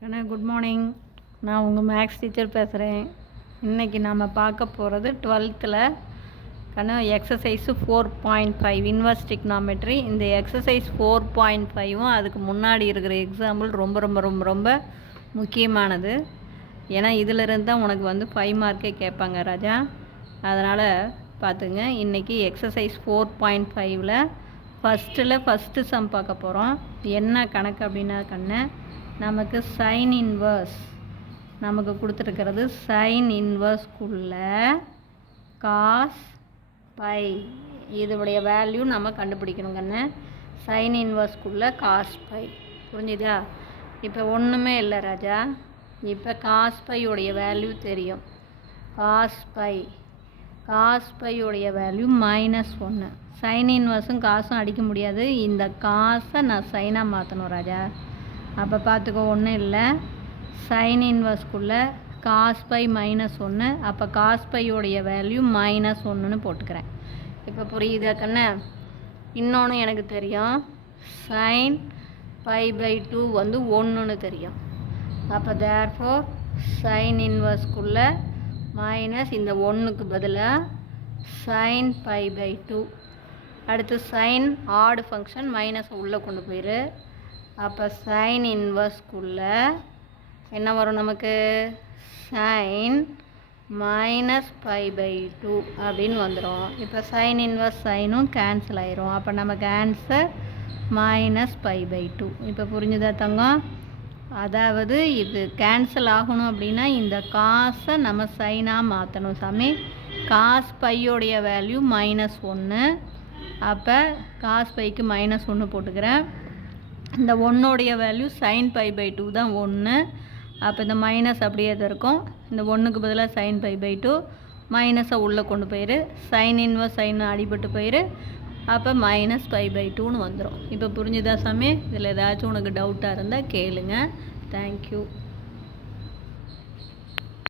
கண்ணா good morning. நான் உங்கள் maths teacher பேசுகிறேன். இன்றைக்கி நாம் பார்க்க போகிறது 12th கண்ணா எக்ஸசைஸு 4.5 இன்வர்ஸ் டிக்னாமெட்ரி. இந்த எக்ஸசைஸ் 4.5ம் அதுக்கு முன்னாடி இருக்கிற எக்ஸாம்பிள் ரொம்ப ரொம்ப ரொம்ப ரொம்ப முக்கியமானது. ஏன்னா இதிலிருந்து தான் உனக்கு 5 மார்க்கே கேட்பாங்க ராஜா. அதனால் பார்த்துங்க, இன்றைக்கி எக்ஸசைஸ் 4.5ல் ஃபஸ்ட்டு சம் பார்க்க போகிறோம். என்ன கணக்கு அப்படின்னா கண்ணு, நமக்கு சைன் இன்வர்ஸ் நமக்கு கொடுத்துருக்கிறது. சைன் இன்வர்ஸ்குள்ள காஸ் பை இதோடைய வேல்யூ நம்ம கண்டுபிடிக்கணும் கண்ணு. சைன் இன்வர்ஸ்குள்ள காஸ் பை புரிஞ்சுதா? இப்போ ஒன்றுமே இல்லை ராஜா. இப்போ காஸ் பையுடைய வேல்யூ தெரியும். காஸ் பையுடைய வேல்யூ -1. சைன் இன்வர்ஸும் காசும் அடிக்க முடியாது. இந்த காசை நான் சைனாக மாற்றணும் ராஜா. அப்போ பார்த்துக்கோ, ஒன்றும் இல்லை. சைன் இன்வர்ஸ்குள்ளே காஸ் பை -1. அப்போ காஸ் பையோடைய வேல்யூ -1ன்னு போட்டுக்கிறேன். இப்போ புரியுதா கண்ணு? இன்னொன்று எனக்கு தெரியும், சைன் π/2 1ன்னு தெரியும். அப்போ தேர்ஃபோர் சைன் இன்வர்ஸ்குள்ளே மைனஸ் இந்த 1க்கு பதிலாக சைன் π/2. அடுத்து சைன் ஆட் ஃபங்க்ஷன் மைனஸை உள்ளே கொண்டு போயிரு. அப்போ சைன் இன்வர்ஸ்குள்ளே என்ன வரும் நமக்கு? சைன் -π/2 அப்படின்னு வந்துடும். இப்போ சைன் இன்வர்ஸ் சைனும் கேன்சல் ஆயிரும். அப்போ நமக்கு ஆன்சர் -π/2. இப்போ புரிஞ்சுதா தங்கம்? அதாவது இது கேன்சல் ஆகணும் அப்படின்னா இந்த காசை நம்ம சைனாக மாற்றணும் சாமி. காஸ் பையோடைய வேல்யூ -1. அப்போ காஸ் பைக்கு -1 போட்டுக்கிறேன். இந்த 1உடைய வேல்யூ சைன் π/2 தான் 1. அப்போ இந்த மைனஸ் அப்படியே தான் இருக்கும். இந்த 1க்கு பதிலாக சைன் π/2 மைனஸை உள்ளே கொண்டு போயிரு. சைன் இன்வர்ஸ் சைன் அடிபட்டு போயிரு. அப்போ -π/2ன்னு வந்துடும். இப்போ புரிஞ்சுதா சாமி? இதில் ஏதாச்சும் உனக்கு டவுட்டாக இருந்தால் கேளுங்க. தேங்க்யூ.